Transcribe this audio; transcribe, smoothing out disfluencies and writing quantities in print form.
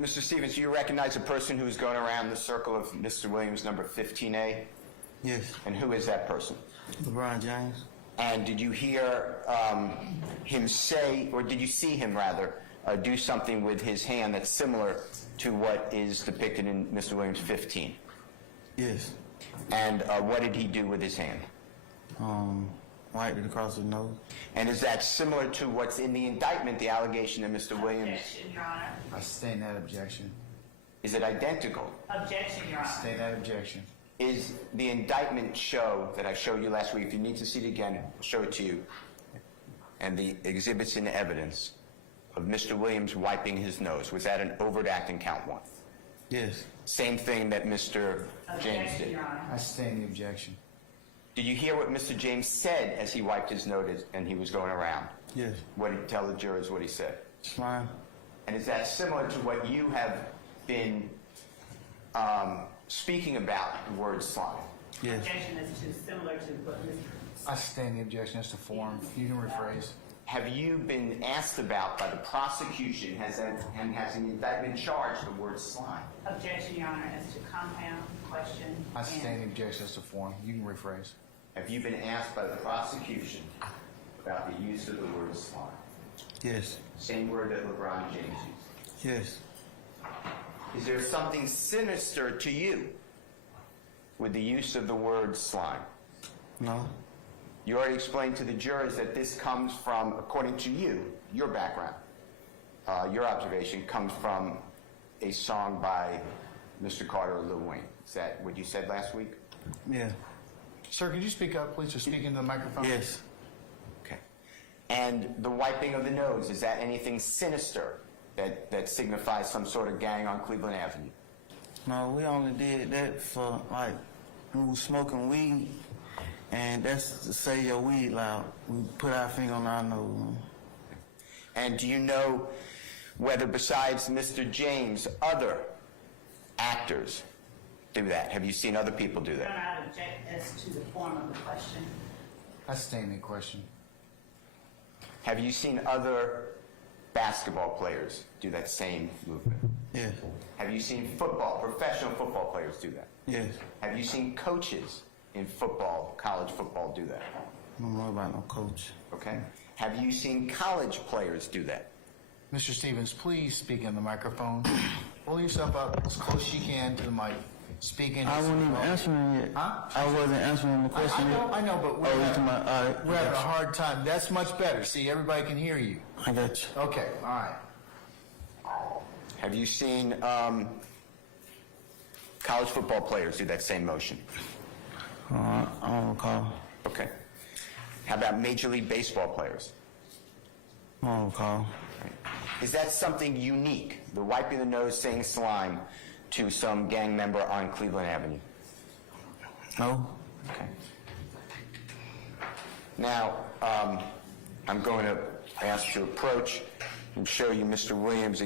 Mr. Stevens, do you recognize the person who is going around the circle of Mr. Williams, number 15A? Yes. And who is that person? LeBron James. And did you hear him say, or did you see him rather, do something with his hand that's similar to what is depicted in Mr. Williams 15? Yes. And what did he do with his hand? Wiped it across the nose. And is that similar to what's in the indictment, the allegation that Mr. Williams? Objection, Your Honor. I sustain that objection. Is it identical? Objection, Your Honor. I sustain that objection. Is the indictment show that I showed you last week, if you need to see it again, I'll show it to you, and the exhibits and evidence of Mr. Williams wiping his nose, was that an overt act in count 1? Yes. Same thing that Mr. James Objection, did. Your Honor. I sustain the objection. Did you hear what Mr. James said as he wiped his nose and he was going around? Yes. What did he tell the jurors what he said? Slime. And is that similar to what you have been speaking about, the word slime? Yes. Objection is similar to what Mr. I sustain the objection as to form. You can rephrase. Have you been asked about by the prosecution, has an indictment charged the word slime? Objection, Your Honor, as to compound, question, I sustain the objection as to form. You can rephrase. Have you been asked by the prosecution about the use of the word slime? Yes. Same word that LeBron James used. Yes. Is there something sinister to you with the use of the word slime? No. You already explained to the jurors that this comes from, according to you, your background, your observation comes from a song by Mr. Carter or Lil Wayne. Is that what you said last week? Yeah. Sir, could you speak up, please, or speak into the microphone? Yes. Okay. And the wiping of the nose, is that anything sinister that signifies some sort of gang on Cleveland Avenue? No, we only did that for, like, when we was smoking weed, and that's to say your weed loud. We put our finger on our nose. And do you know whether besides Mr. James, other actors do that? Have you seen other people do Your that? Honor, I object as to the form of the question. I sustain the question. Have you seen other basketball players do that same movement? Yes. Have you seen professional football players do that? Yes. Have you seen coaches in football, college football, do that? I don't know about no coach. Okay. Have you seen college players do that? Mr. Stevens, please speak in the microphone. Pull yourself up as close as you can to the mic. Speak in. I wasn't even answering it. Huh? I wasn't answering the question yet. I know, but Oh, you talking about, all right. we're having a hard time. That's much better. See, everybody can hear you. I got you. Okay, all right. Have you seen college football players do that same motion? I don't recall. Okay. How about Major League Baseball players? I don't recall. Is that something unique, the wiping the nose, saying slime, to some gang member on Cleveland Avenue? No. Okay. Now, I'm going to ask you to approach and show you Mr. Williams'